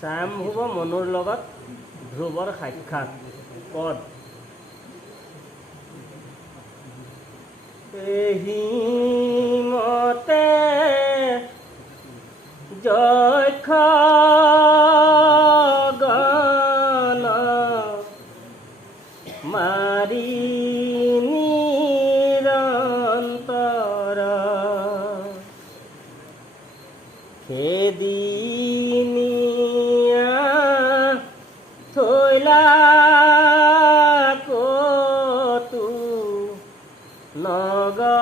স্বয়ম্ভুৱ মনুৰ লগত ধ্ৰুৱৰ সাক্ষাৎ। পদ। মতে যক্ষ লগা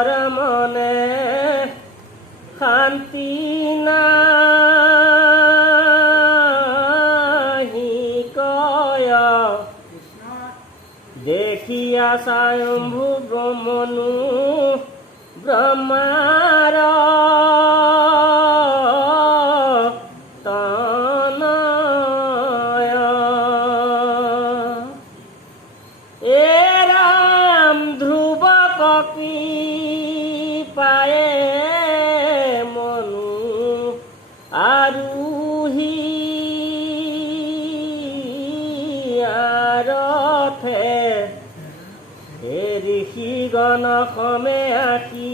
ধ্ৰুৱৰ মনে শান্তি নাহি কয়। দেখিয়া স্বয়ম্ভু ব্রহ্মনু ব্ৰহ্মাৰ গণ সমে আকি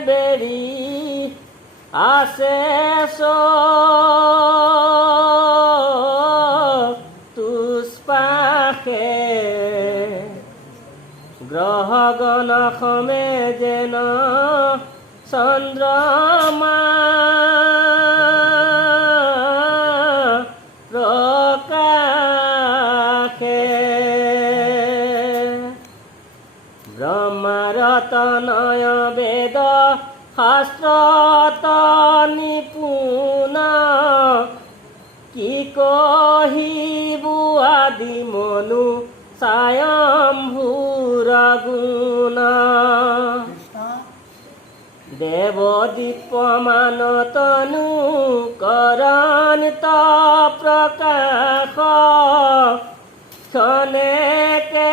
বেৰি আছে তুষ্পাশে গ্ৰহগণ সমে যেন চন্দ্ৰমা শাস্ত্ৰত নিপুণ কি কহিবু আদি মনু স্বয়ম্ভূৰ গুণ? দেৱদীপমান তনু কৰন্ত প্ৰকাশ ক্ষণেকে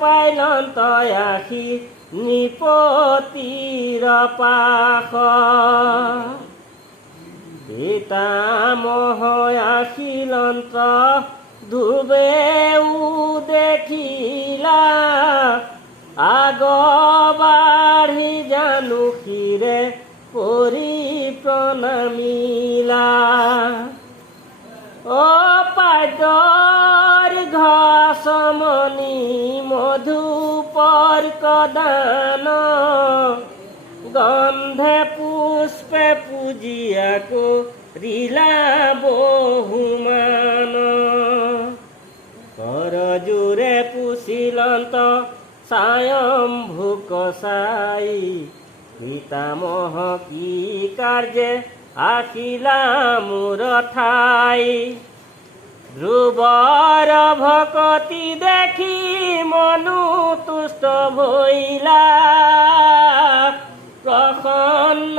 পাইলন্ত আশী নিপতিৰ পাশ। পিতামহ আশীলন্ত ধুবেও দেখিলা। আগ বাঢ়ি জানো শিৰে পৰি প্ৰণামিলা ও পাদৰ সমনি মধুপর কদান গন্ধে পুষ্পে পূজিয়া করিলা বহুমান। করজুরে পুষিলন্ত স্বয়ম্ভু কসাই পিতামহ কি কার্যে আসিলা মোর ঠাই ধ্রুবর ভকতি দেখি মনু তুষ্ট ভইলা প্রসন্ন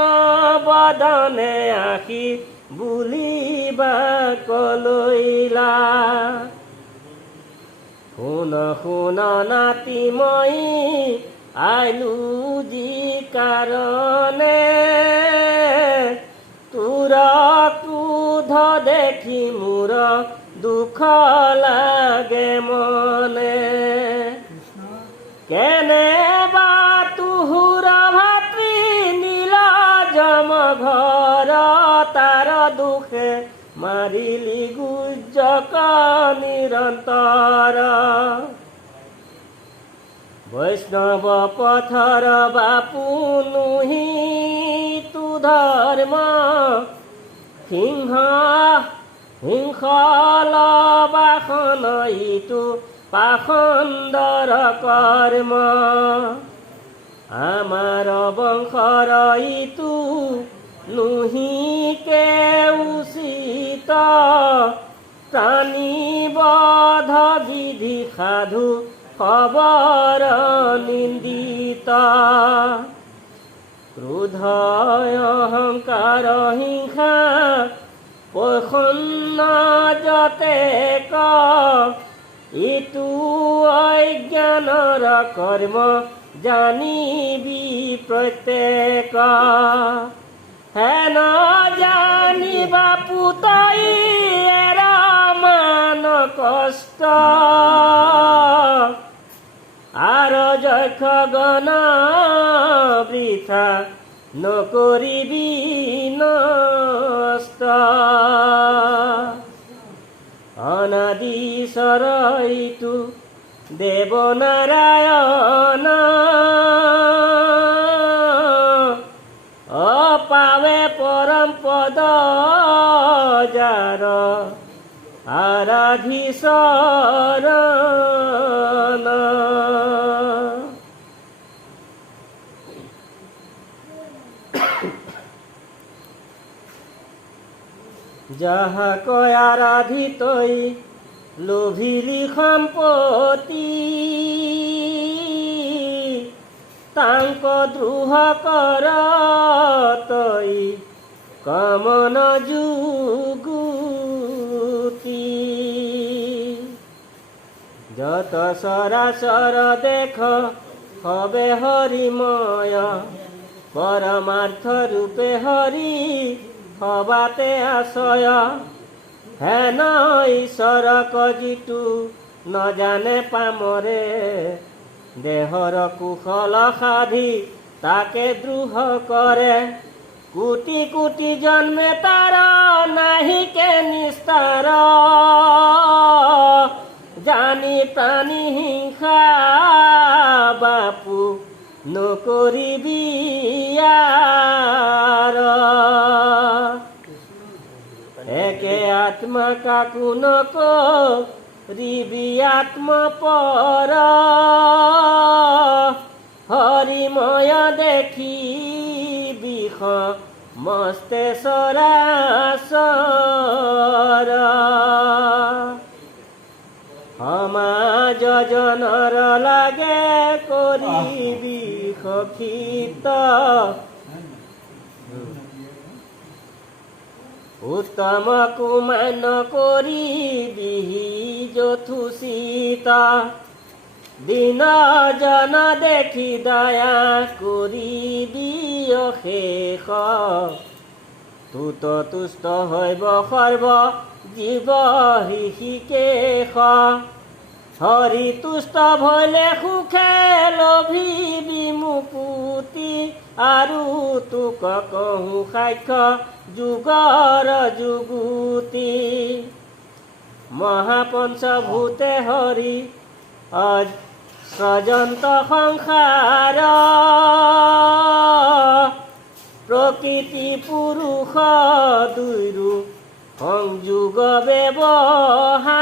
বদনে আখি বুলিবা কলৈলা শুন শুন, নাতিময়ী, আইলু যি কাৰণে তোৰ ক্ৰোধ দেখি মোৰ দুখ লাগে মনে। কেনে বা তুহুৰ ভাতৃ নীল জম ঘৰ তাৰ দুখে মাৰিলি গুজক নিৰন্তৰ বৈষ্ণৱ পথৰ বাপু নুহি, তু ধৰ্ম সিংহ হিংসল বাসন ইটো পাখণ্ডৰ কৰ্ম আমাৰ বংশৰ ইটো নুহিকে উচিত প্ৰাণীবধ বিধি সাধু খবৰ নিন্দিত। ক্ৰোধ অহংকাৰ হিংসা পৈষণ্য যতে ক ইটো অজ্ঞানৰ কৰ্ম জানিবি প্ৰত্যেক হেন জানিবা পুতই মান কষ্ট। আর যক্ষ গণ বৃথা নকরিবি নষ্ট অনাদি সরইতু দেব নারায়ণ অপাবে পরম পদ যার আরাধি শরণ। যাহা কয় আরাধিতই, লোভিলি সম্পত্তি। তাঙ্ক দ্রুহ কর তই কমন যুগুতি। যত সরাসর দেখ, হবে হরিময়, পরমার্থ রূপে হরি হবাতে আশয় হেন ঈশ্বর কজিটু নজানে পামরে দেহর কুশল সাধি তাকে দ্রুহ করে কোটি কোটি জন্মে তার নাহিকে নিস্তার জানি প্রাণী হিংসা বাপু নকরিবি একে আত্মা কাকু নক রিবি আত্মা পর। হরিময় দেখি বিষ মস্তে সরাসর। সমাজ জনৰ লাগে কৰিবি সখিত উত্তম কুমান কৰিবি যথুচিত দিন জন দেখি দয়া কৰিবি অশেষ তুত তুষ্ট হৈব সৰ্ব জীৱ হৃষিকেশ হৰি তুষ্ট ভলে সুখে লভিবি মুকুতি আৰু তোক কহো সাক্ষ্য যুগৰ যুগুতি। মহাপঞ্চভূতে হৰি স্ৰজন্ত সংসাৰ প্ৰকৃতি পুৰুষ দুইৰো সংযুগ ব্যবহার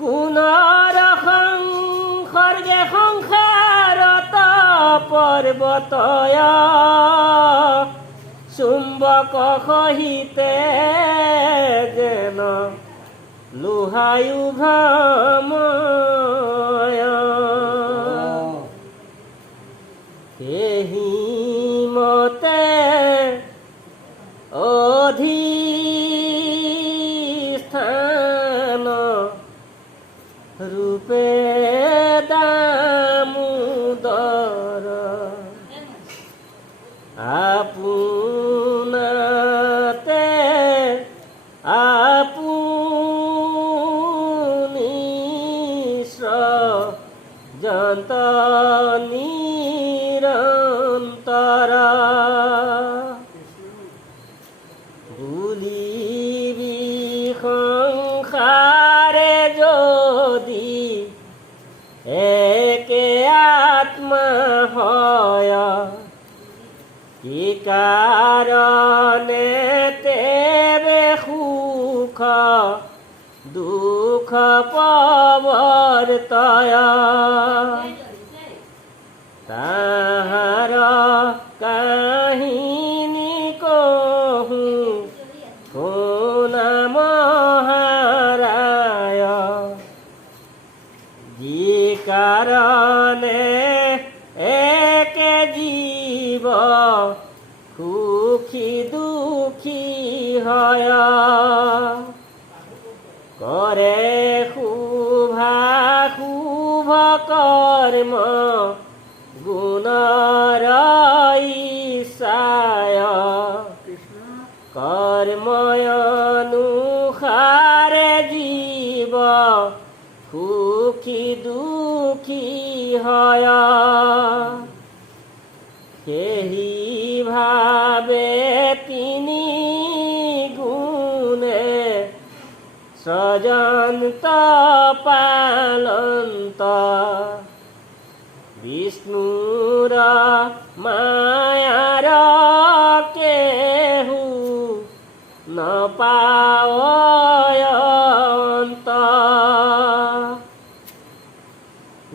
গুণৰ সংসৰ্গে সংসাৰত পৰ্বতয় চুম্বক সহিতে যেন লোহায়ু ভাম সংসাৰে যদি একে আত্মা হয় কি কাৰণে তেবে সুখ দুখ পৱৰ্তয় সুখী দুখী হয়। কৰে শুভা শুভ কৰ্ম গুণৰ ইচ্ছায় কর্ময়নুসারে জীব সুখী দুখী হয়। ভাবে তিনি গুণে। সজন্ত পালন্ত। বিষ্ণুর মায়ার কেহু নপায়ন্ত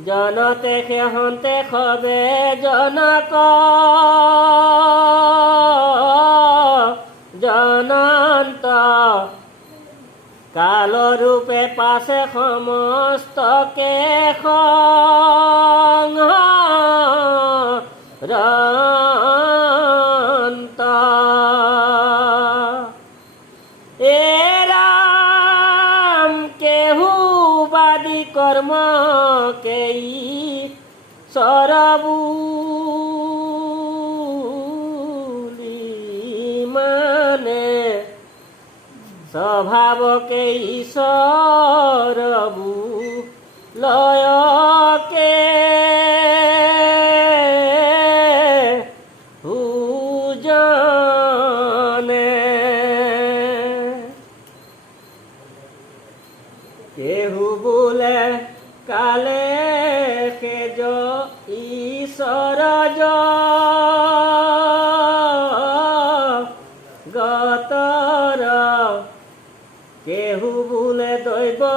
জনতে সেহন্তে খবে জনক। কালরূপে পাশে সমস্ত কেশ রন্ত এরাম কেহু বাদি কর্ম কেই সরবুলি স্বভাবকে ঈশ্বর লয়কে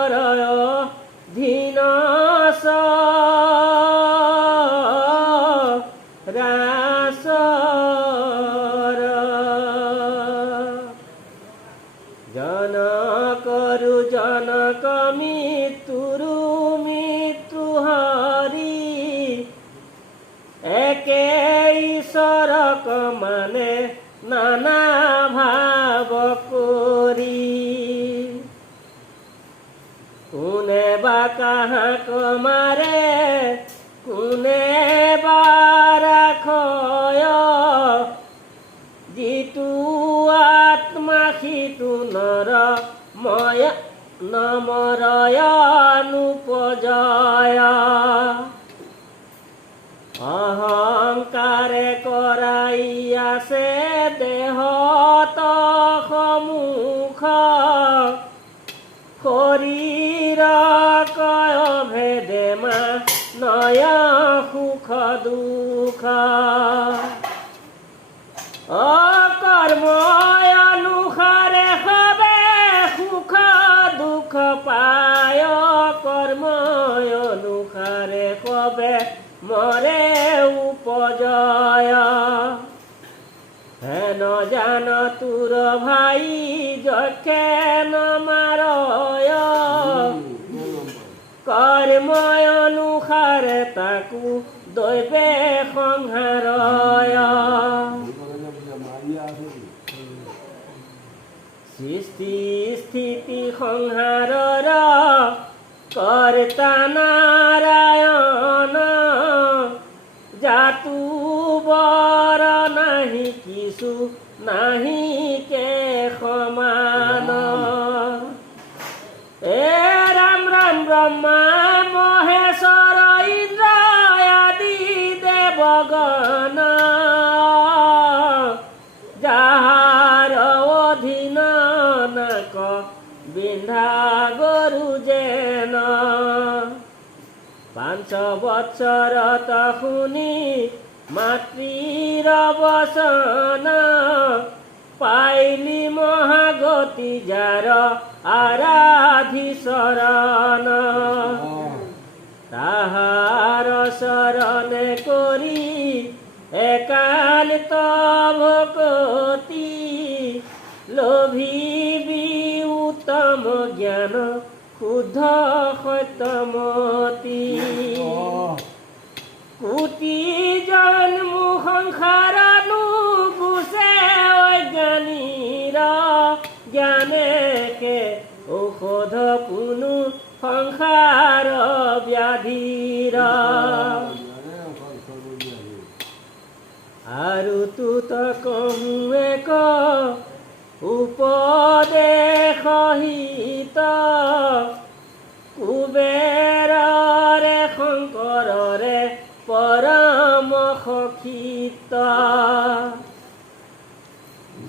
Narayana. বা কাহাক মারে কোনে বা রাখয় যিটো আত্মা সিটো নৰ ময় নমৰয়ানুপজয় অহংকাৰে কৰাই আছে দেহত সমুখ শৰীৰ কয় ভেদে মা নয় সুখ দুখ। অকর্ম অনুসারে হবে সুখ দুঃখ, পায় কর্ম অনুসারে হবে মরে উপজয়। হেন জান তুর ভাই যখেন মারয় কর্ময় অনুসারে তাকু দৈবে সংহারয়। সৃষ্টি স্থিতি সংহারর কৰ্তা দেৱগণ যাহাৰ অধীন নাক বিন্ধা গৰু যেন। পাঁচ বৎসৰত শুনি মাতৃৰ বচন পাইলি মহাগতি যাৰ আৰাধি চৰণ তাহার শরণে করি একান্ত ভকতি লোভিবি উত্তম জ্ঞান শুদ্ধ সত্যমতি কোটি ব্যাধিৰ আৰু তুত কহো এক উপদেশহিত কুবেৰৰে শংকৰৰে পৰম সখিত।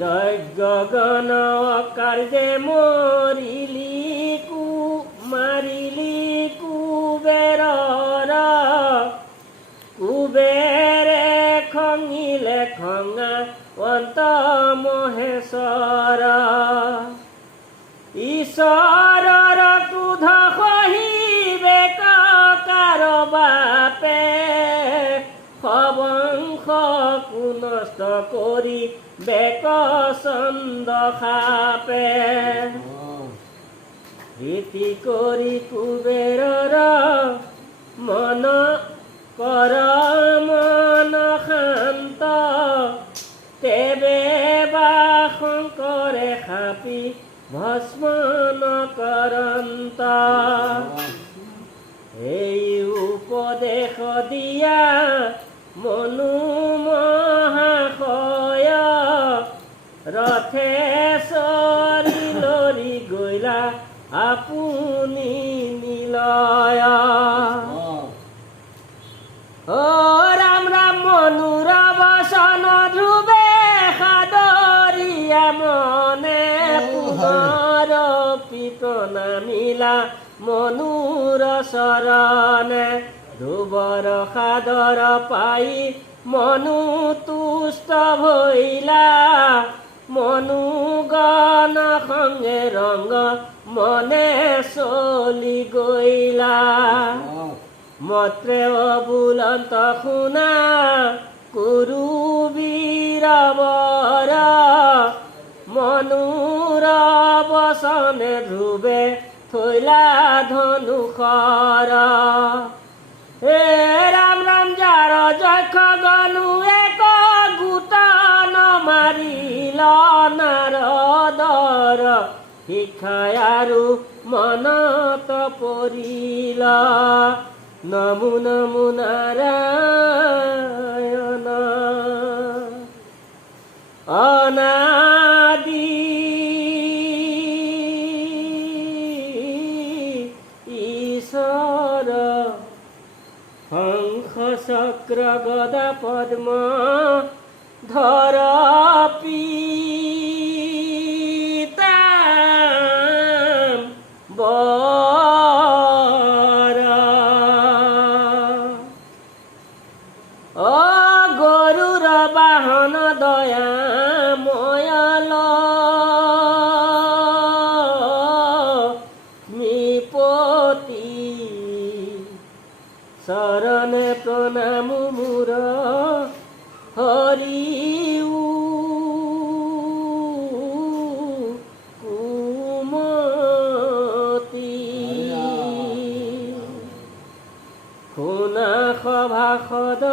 যজ্ঞ গণ কাৰ্যে মৰিলি মহেশ্বৰ ঈশ্বৰৰ ক্ৰোধ সহিবে কাৰ বাপে সবংশ কুনষ্ট কৰি বেক চন্দ সাপে ৰীতি কৰি কুবেৰৰ মন কৰ শংকৰে সাপি ভস্ম নকৰন্ত এই উপদেশ দিয়া মনু মহাশয় ৰথে চৰি লৰি গৈলা আপুনি নিলয়। ও নামিলা মনুৰ চৰণে ধ্ৰুৱৰ সাদৰ পাই মনু তুষ্ট ভৈলা মনু গণ সংগে ৰংগ মনে চলি গৈলা মত্ৰে অবুলন্ত শুনা কুৰু বীৰবৰ মনুৰ বচনে ধ্ৰুৱে থৈলা ধনুষৰ হে ৰাম ৰাম যাৰ যক্ষ গনু এক গোট মাৰিল নাৰদৰ। শিক্ষাই আৰু মনত পৰিল। নমো নমো নাৰায়ণ। চক্ৰ গদা পদ্ম পিতাম বৰ অ গৰুৰ বাহন দয়া ময়াল। মিপতি চৰণে প্ৰণাম মূৰ হরিউ কুমতি। শুনা সভা সদ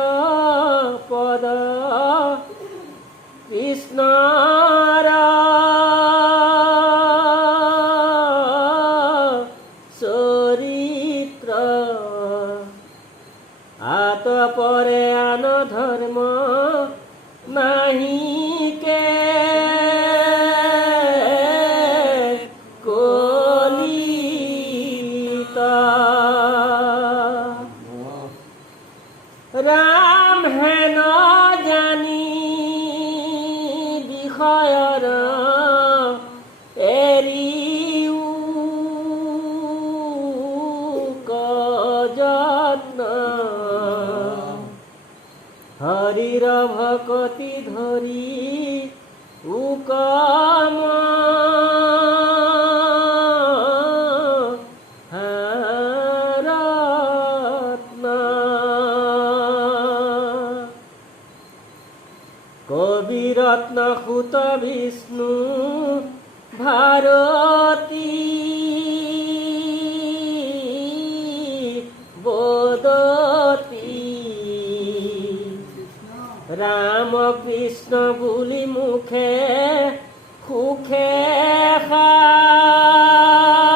পদ কৃষ্ণৰ কবিরত্ন সুত বিষ্ণু ভারতী। বদতী রাম কৃষ্ণ বুলি মুখে সুখে সাদা